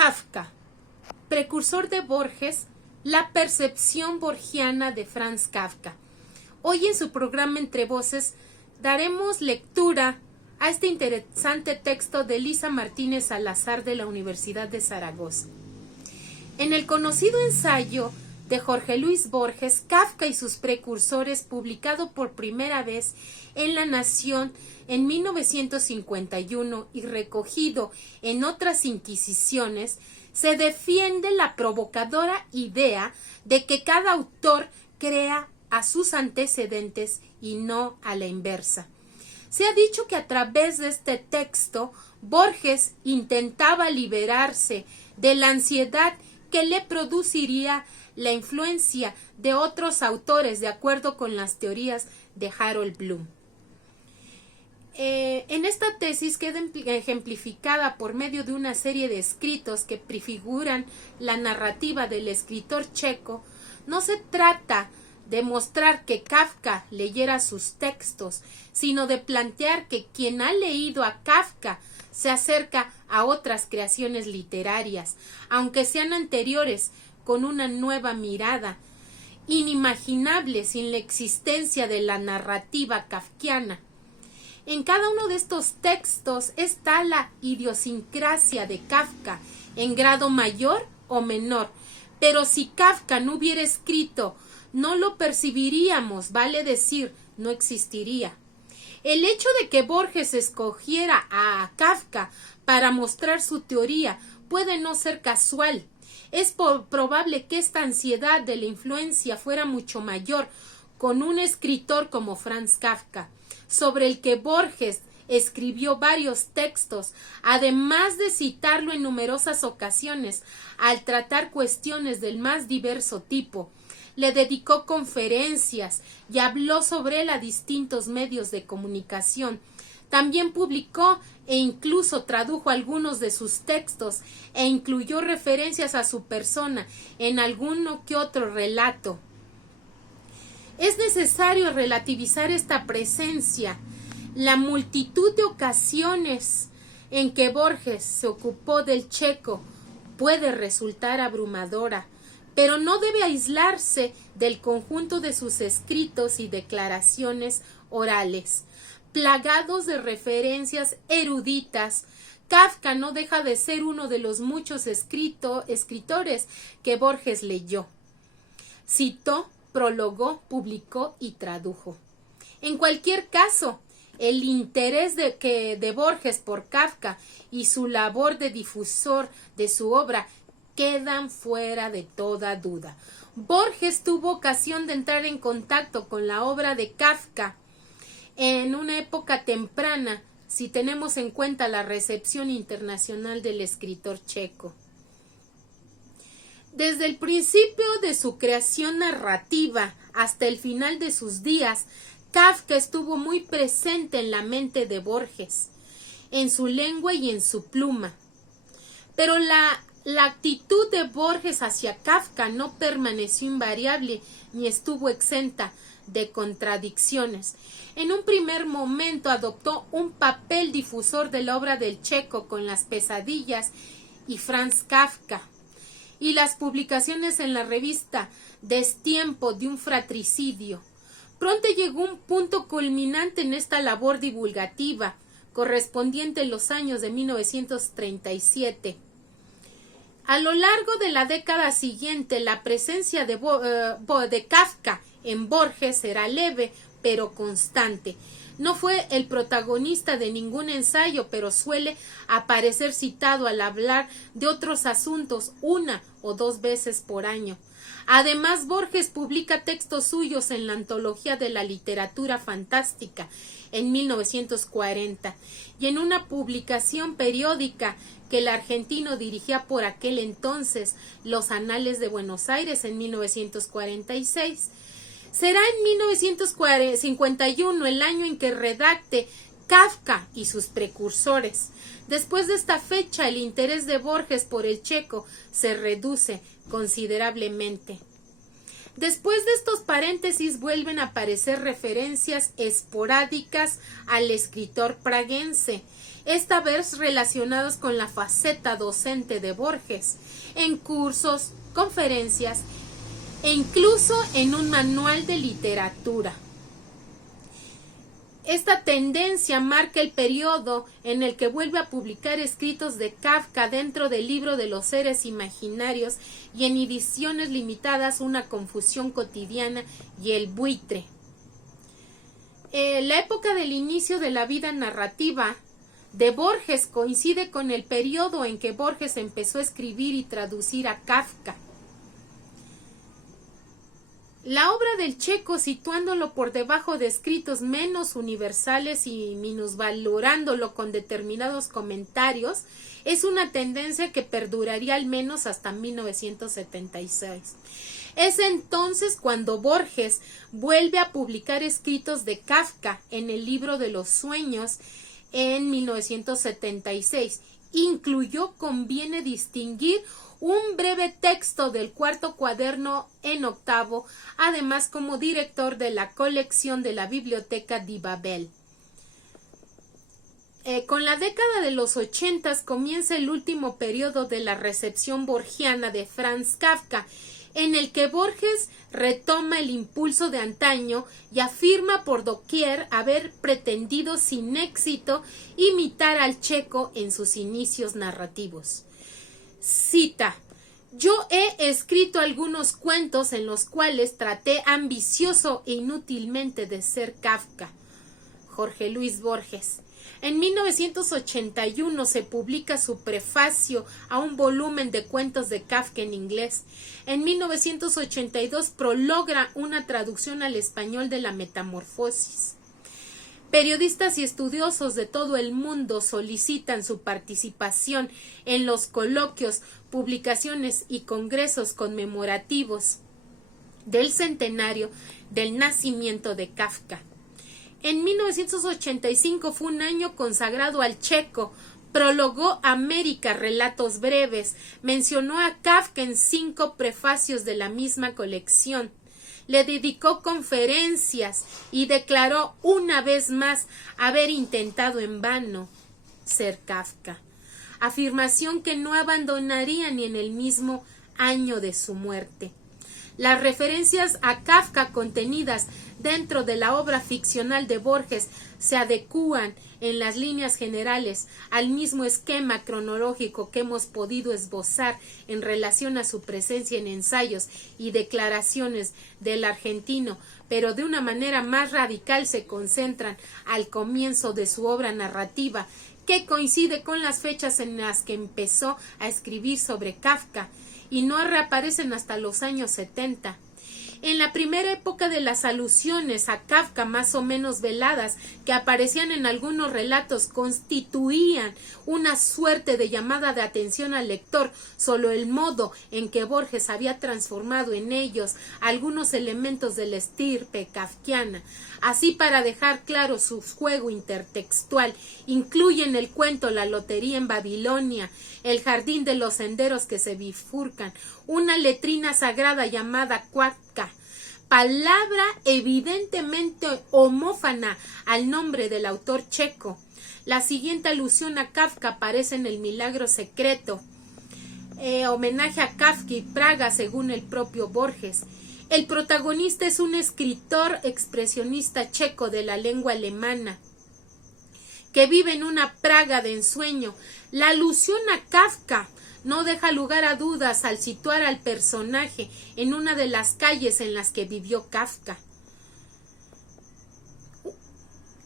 Kafka, precursor de Borges, la percepción borgiana de Franz Kafka. Hoy en su programa Entre Voces daremos lectura a este interesante texto de Elisa Martínez Salazar de la Universidad de Zaragoza. En el conocido ensayo de Jorge Luis Borges, Kafka y sus precursores, publicado por primera vez en La Nación en 1951 y recogido en otras inquisiciones, se defiende la provocadora idea de que cada autor crea a sus antecedentes y no a la inversa. Se ha dicho que a través de este texto, Borges intentaba liberarse de la ansiedad que le produciría la influencia de otros autores de acuerdo con las teorías de Harold Bloom. En esta tesis queda ejemplificada por medio de una serie de escritos que prefiguran la narrativa del escritor checo. No se trata de mostrar que Kafka leyera sus textos, sino de plantear que quien ha leído a Kafka se acerca a otras creaciones literarias, aunque sean anteriores, con una nueva mirada, inimaginable sin la existencia de la narrativa kafkiana. En cada uno de estos textos está la idiosincrasia de Kafka, en grado mayor o menor, pero si Kafka no hubiera escrito, no lo percibiríamos, vale decir, no existiría. El hecho de que Borges escogiera a Kafka para mostrar su teoría puede no ser casual. Es probable que esta ansiedad de la influencia fuera mucho mayor con un escritor como Franz Kafka, sobre el que Borges escribió varios textos, además de citarlo en numerosas ocasiones al tratar cuestiones del más diverso tipo. Le dedicó conferencias y habló sobre él a distintos medios de comunicación. También publicó e incluso tradujo algunos de sus textos e incluyó referencias a su persona en alguno que otro relato. Es necesario relativizar esta presencia. La multitud de ocasiones en que Borges se ocupó del checo puede resultar abrumadora, pero no debe aislarse del conjunto de sus escritos y declaraciones orales. Plagados de referencias eruditas, Kafka no deja de ser uno de los muchos escritores que Borges leyó. Citó, prologó, publicó y tradujo. En cualquier caso, el interés de Borges por Kafka y su labor de difusor de su obra quedan fuera de toda duda. Borges tuvo ocasión de entrar en contacto con la obra de Kafka en una época temprana, si tenemos en cuenta la recepción internacional del escritor checo. Desde el principio de su creación narrativa hasta el final de sus días, Kafka estuvo muy presente en la mente de Borges, en su lengua y en su pluma. Pero la actitud de Borges hacia Kafka no permaneció invariable ni estuvo exenta de contradicciones. En un primer momento adoptó un papel difusor de la obra del checo con Las pesadillas y Franz Kafka, y las publicaciones en la revista Destiempo de un fratricidio. Pronto llegó un punto culminante en esta labor divulgativa, correspondiente en los años de 1937. A lo largo de la década siguiente, la presencia de Kafka en Borges será leve, pero constante. No fue el protagonista de ningún ensayo, pero suele aparecer citado al hablar de otros asuntos una o dos veces por año. Además, Borges publica textos suyos en la Antología de la Literatura Fantástica en 1940 y en una publicación periódica que el argentino dirigía por aquel entonces, Los Anales de Buenos Aires, en 1946. Será en 1951 el año en que redacte Kafka y sus precursores. Después de esta fecha, el interés de Borges por el checo se reduce considerablemente. Después de estos paréntesis vuelven a aparecer referencias esporádicas al escritor praguense. esta vez relacionados con la faceta docente de Borges, en cursos, conferencias e incluso en un manual de literatura. Esta tendencia marca el periodo en el que vuelve a publicar escritos de Kafka dentro del libro de los seres imaginarios y en ediciones limitadas Una confusión cotidiana y El buitre. La época del inicio de la vida narrativa de Borges coincide con el periodo en que Borges empezó a escribir y traducir a Kafka. La obra del checo, situándolo por debajo de escritos menos universales y minusvalorándolo con determinados comentarios, es una tendencia que perduraría al menos hasta 1976. Es entonces cuando Borges vuelve a publicar escritos de Kafka en el libro de los sueños en 1976. Incluyó, conviene distinguir, un breve texto del cuarto cuaderno en octavo, además como director de la colección de la Biblioteca di Babel. Con la década de los 80 comienza el último periodo de la recepción borgiana de Franz Kafka, en el que Borges retoma el impulso de antaño y afirma por doquier haber pretendido sin éxito imitar al checo en sus inicios narrativos. Cita: yo he escrito algunos cuentos en los cuales traté ambicioso e inútilmente de ser Kafka. Jorge Luis Borges. En 1981 se publica su prefacio a un volumen de cuentos de Kafka en inglés. En 1982 prologa una traducción al español de La Metamorfosis. Periodistas y estudiosos de todo el mundo solicitan su participación en los coloquios, publicaciones y congresos conmemorativos del centenario del nacimiento de Kafka. En 1985 fue un año consagrado al checo. Prologó América, relatos breves. Mencionó a Kafka en 5 prefacios de la misma colección. Le dedicó conferencias y declaró una vez más haber intentado en vano ser Kafka. Afirmación que no abandonaría ni en el mismo año de su muerte. Las referencias a Kafka contenidas dentro de la obra ficcional de Borges se adecúan en las líneas generales al mismo esquema cronológico que hemos podido esbozar en relación a su presencia en ensayos y declaraciones del argentino, pero de una manera más radical se concentran al comienzo de su obra narrativa, que coincide con las fechas en las que empezó a escribir sobre Kafka, y no reaparecen hasta los años 70. En la primera época de las alusiones a Kafka más o menos veladas que aparecían en algunos relatos constituían una suerte de llamada de atención al lector sobre el modo en que Borges había transformado en ellos algunos elementos de la estirpe kafkiana. Así, para dejar claro su juego intertextual, incluyen el cuento La lotería en Babilonia, El jardín de los senderos que se bifurcan, una letrina sagrada llamada Cuatca, palabra evidentemente homófona al nombre del autor checo. La siguiente alusión a Kafka aparece en El milagro secreto, homenaje a Kafka y Praga según el propio Borges. El protagonista es un escritor expresionista checo de la lengua alemana que vive en una Praga de ensueño. La alusión a Kafka no deja lugar a dudas al situar al personaje en una de las calles en las que vivió Kafka.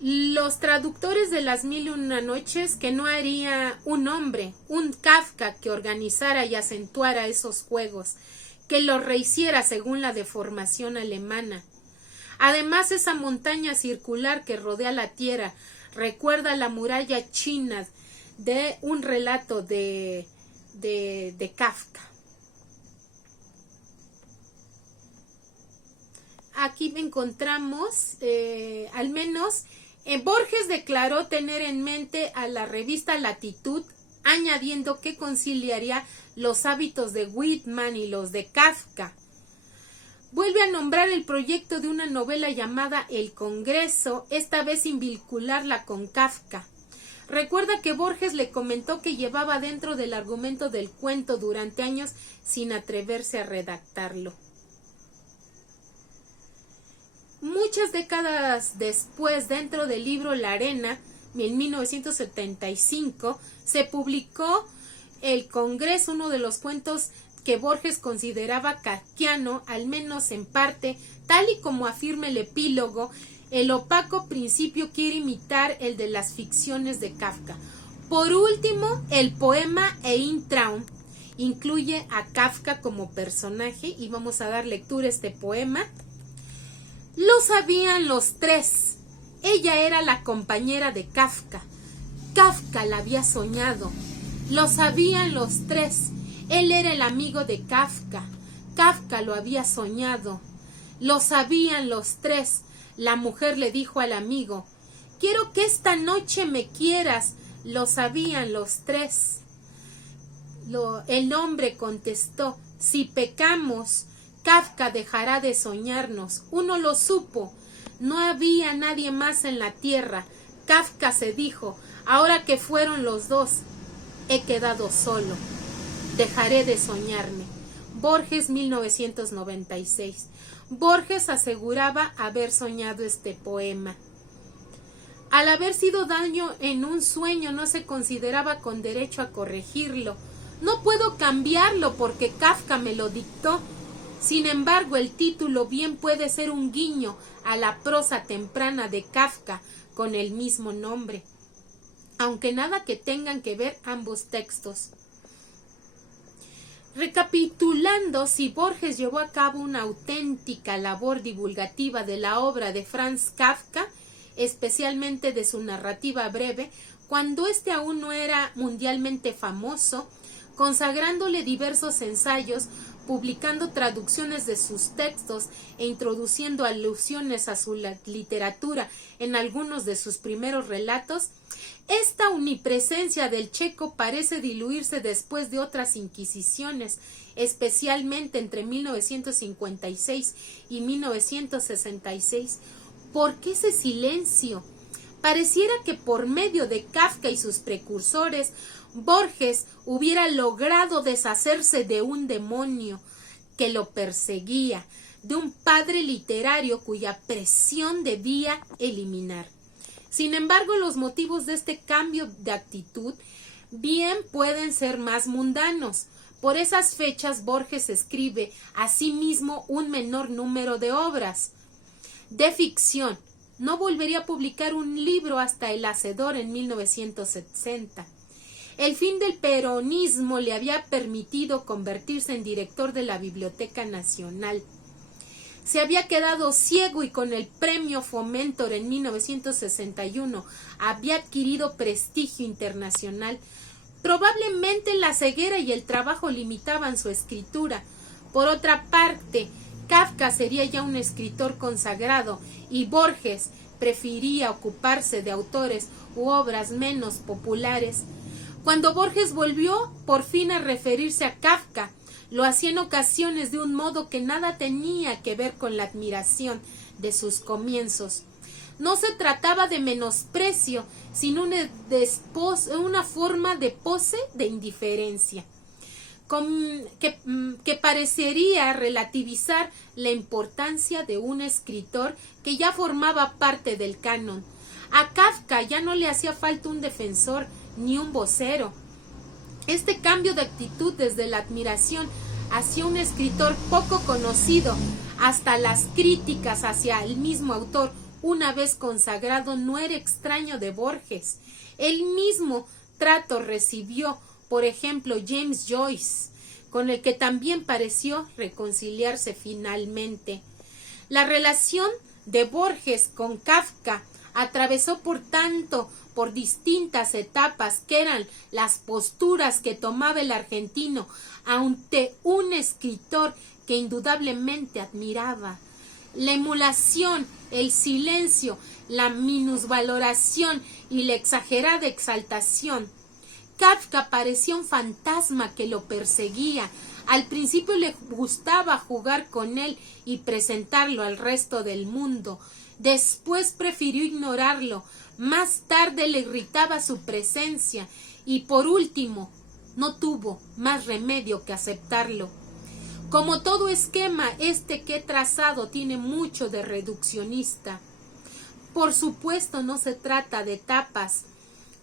Los traductores de Las mil y una noches que no haría un hombre, un Kafka que organizara y acentuara esos juegos, que los rehiciera según la deformación alemana. Además, esa montaña circular que rodea la tierra recuerda la muralla china de un relato de Kafka. Aquí encontramos, al menos, Borges declaró tener en mente a la revista Latitud, añadiendo que conciliaría los hábitos de Whitman y los de Kafka. Vuelve a nombrar el proyecto de una novela llamada El Congreso, esta vez sin vincularla con Kafka. Recuerda que Borges le comentó que llevaba dentro del argumento del cuento durante años sin atreverse a redactarlo. Muchas décadas después, dentro del libro La Arena, en 1975, se publicó El Congreso, uno de los cuentos que Borges consideraba kafkiano, al menos en parte, tal y como afirma el epílogo. El opaco principio quiere imitar el de las ficciones de Kafka. Por último, el poema Ein Traum incluye a Kafka como personaje y vamos a dar lectura a este poema. Lo sabían los tres. Ella era la compañera de Kafka. Kafka la había soñado. Lo sabían los tres. Él era el amigo de Kafka. Kafka lo había soñado. Lo sabían los tres. La mujer le dijo al amigo: quiero que esta noche me quieras. Lo sabían los tres. El hombre contestó: si pecamos, Kafka dejará de soñarnos. Uno lo supo. No había nadie más en la tierra. Kafka se dijo: ahora que fueron los dos, he quedado solo. Dejaré de soñarme. Borges, 1996. Borges aseguraba haber soñado este poema. Al haber sido daño en un sueño, no se consideraba con derecho a corregirlo. No puedo cambiarlo porque Kafka me lo dictó. Sin embargo, el título bien puede ser un guiño a la prosa temprana de Kafka con el mismo nombre, aunque nada que tengan que ver ambos textos. Recapitulando, si Borges llevó a cabo una auténtica labor divulgativa de la obra de Franz Kafka, especialmente de su narrativa breve, cuando éste aún no era mundialmente famoso, consagrándole diversos ensayos, publicando traducciones de sus textos e introduciendo alusiones a su literatura en algunos de sus primeros relatos, esta omnipresencia del checo parece diluirse después de otras inquisiciones, especialmente entre 1956 y 1966. ¿Por qué ese silencio? Pareciera que por medio de Kafka y sus precursores, Borges hubiera logrado deshacerse de un demonio que lo perseguía, de un padre literario cuya presión debía eliminar. Sin embargo, los motivos de este cambio de actitud bien pueden ser más mundanos. Por esas fechas, Borges escribe asimismo un menor número de obras de ficción. No volvería a publicar un libro hasta El Hacedor en 1960. El fin del peronismo le había permitido convertirse en director de la Biblioteca Nacional. Se había quedado ciego y con el premio Fomentor en 1961 había adquirido prestigio internacional. Probablemente la ceguera y el trabajo limitaban su escritura. Por otra parte, Kafka sería ya un escritor consagrado y Borges prefería ocuparse de autores u obras menos populares. Cuando Borges volvió por fin a referirse a Kafka, lo hacía en ocasiones de un modo que nada tenía que ver con la admiración de sus comienzos. No se trataba de menosprecio, sino una forma de pose de indiferencia, que parecería relativizar la importancia de un escritor que ya formaba parte del canon. A Kafka ya no le hacía falta un defensor ni un vocero. Este cambio de actitud desde la admiración hacia un escritor poco conocido hasta las críticas hacia el mismo autor una vez consagrado no era extraño de Borges. El mismo trato recibió, por ejemplo, James Joyce, con el que también pareció reconciliarse finalmente. La relación de Borges con Kafka atravesó por distintas etapas que eran las posturas que tomaba el argentino ante un escritor que indudablemente admiraba. La emulación, el silencio, la minusvaloración y la exagerada exaltación. Kafka parecía un fantasma que lo perseguía. Al principio le gustaba jugar con él y presentarlo al resto del mundo. Después prefirió ignorarlo. Más tarde le irritaba su presencia y por último no tuvo más remedio que aceptarlo. Como todo esquema, este que he trazado tiene mucho de reduccionista. Por supuesto, no se trata de etapas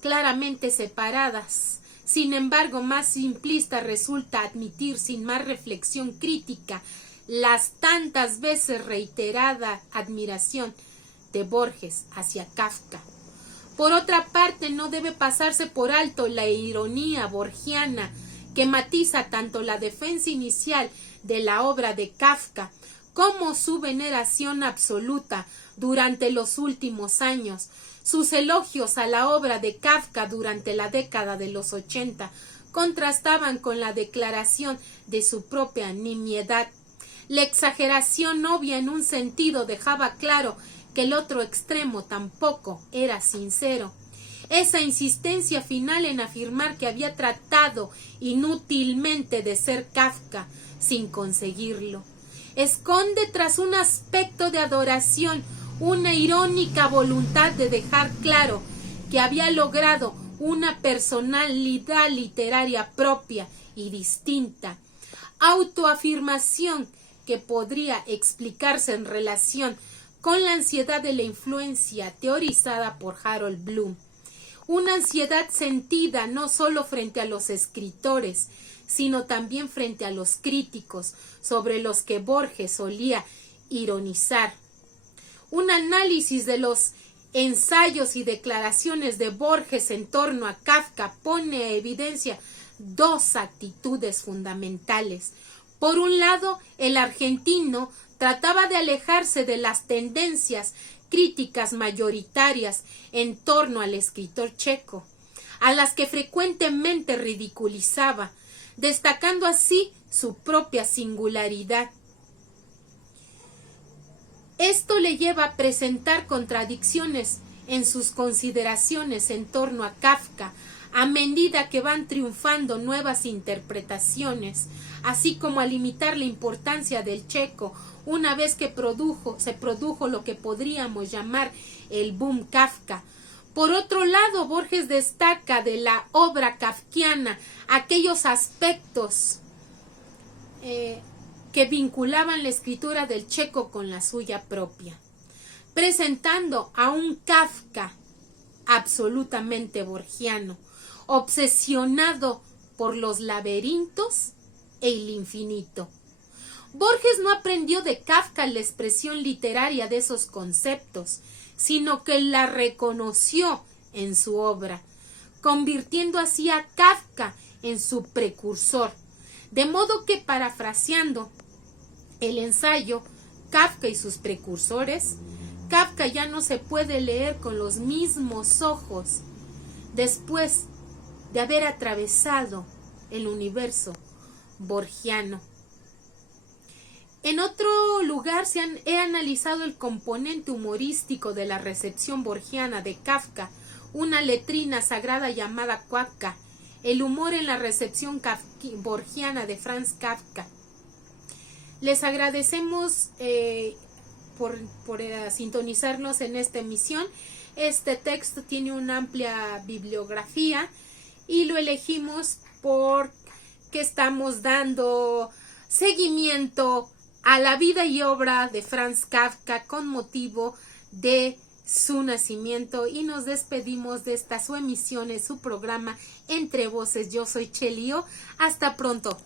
claramente separadas. Sin embargo, más simplista resulta admitir sin más reflexión crítica las tantas veces reiterada admiración de Borges hacia Kafka. Por otra parte, no debe pasarse por alto la ironía borgiana que matiza tanto la defensa inicial de la obra de Kafka como su veneración absoluta durante los últimos años. Sus elogios a la obra de Kafka durante la década de los 80 contrastaban con la declaración de su propia nimiedad. La exageración obvia en un sentido dejaba claro que el otro extremo tampoco era sincero. Esa insistencia final en afirmar que había tratado inútilmente de ser Kafka sin conseguirlo esconde tras un aspecto de adoración una irónica voluntad de dejar claro que había logrado una personalidad literaria propia y distinta, autoafirmación que podría explicarse en relación con la ansiedad de la influencia teorizada por Harold Bloom, una ansiedad sentida no solo frente a los escritores, sino también frente a los críticos, sobre los que Borges solía ironizar. Un análisis de los ensayos y declaraciones de Borges en torno a Kafka pone en evidencia dos actitudes fundamentales. Por un lado, el argentino trataba de alejarse de las tendencias críticas mayoritarias en torno al escritor checo, a las que frecuentemente ridiculizaba, destacando así su propia singularidad. Esto le lleva a presentar contradicciones en sus consideraciones en torno a Kafka, a medida que van triunfando nuevas interpretaciones, así como a limitar la importancia del checo una vez que se produjo lo que podríamos llamar el boom Kafka. Por otro lado, Borges destaca de la obra kafkiana aquellos aspectos que vinculaban la escritura del checo con la suya propia, presentando a un Kafka absolutamente borgiano, obsesionado por los laberintos e el infinito. Borges no aprendió de Kafka la expresión literaria de esos conceptos, sino que la reconoció en su obra, convirtiendo así a Kafka en su precursor, de modo que, parafraseando el ensayo Kafka y sus precursores, Kafka ya no se puede leer con los mismos ojos después de haber atravesado el universo borgiano. En otro lugar he analizado el componente humorístico de la recepción borgiana de Kafka, una letrina sagrada llamada Kafka, el humor en la recepción borgiana de Franz Kafka. Les agradecemos por sintonizarnos en esta emisión. Este texto tiene una amplia bibliografía y lo elegimos porque estamos dando seguimiento a la vida y obra de Franz Kafka con motivo de su nacimiento, y nos despedimos de esta su emisión, su programa Entre Voces. Yo soy Chelio. Hasta pronto.